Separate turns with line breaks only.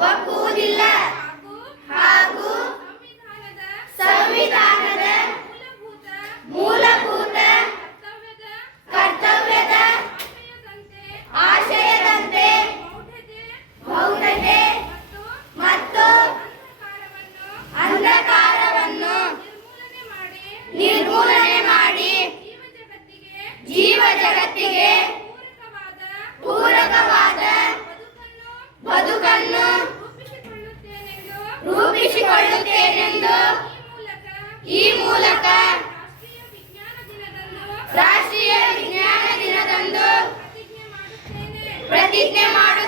ಒಪ್ಪುವುದಿಲ್ಲ. ಹಾಗೂ ಸಂವಿಧಾನದ ಮೂಲಭೂತ ಕರ್ತವ್ಯದ ಆಶಯದಂತೆ ಮೌಢ್ಯತೆ ಮತ್ತು ಅಂಧಕಾರವನ್ನು ನಿರ್ಮೂಲನೆ ಮಾಡಿ ಜೀವ ಜಗತ್ತಿಗೆ ರೂಪಿಸಿಕೊಳ್ಳುತ್ತೇನೆಂದು ಈ ಮೂಲಕ ರಾಷ್ಟ್ರೀಯ ವಿಜ್ಞಾನ ದಿನದಂದು ಪ್ರತಿಜ್ಞೆ ಮಾಡು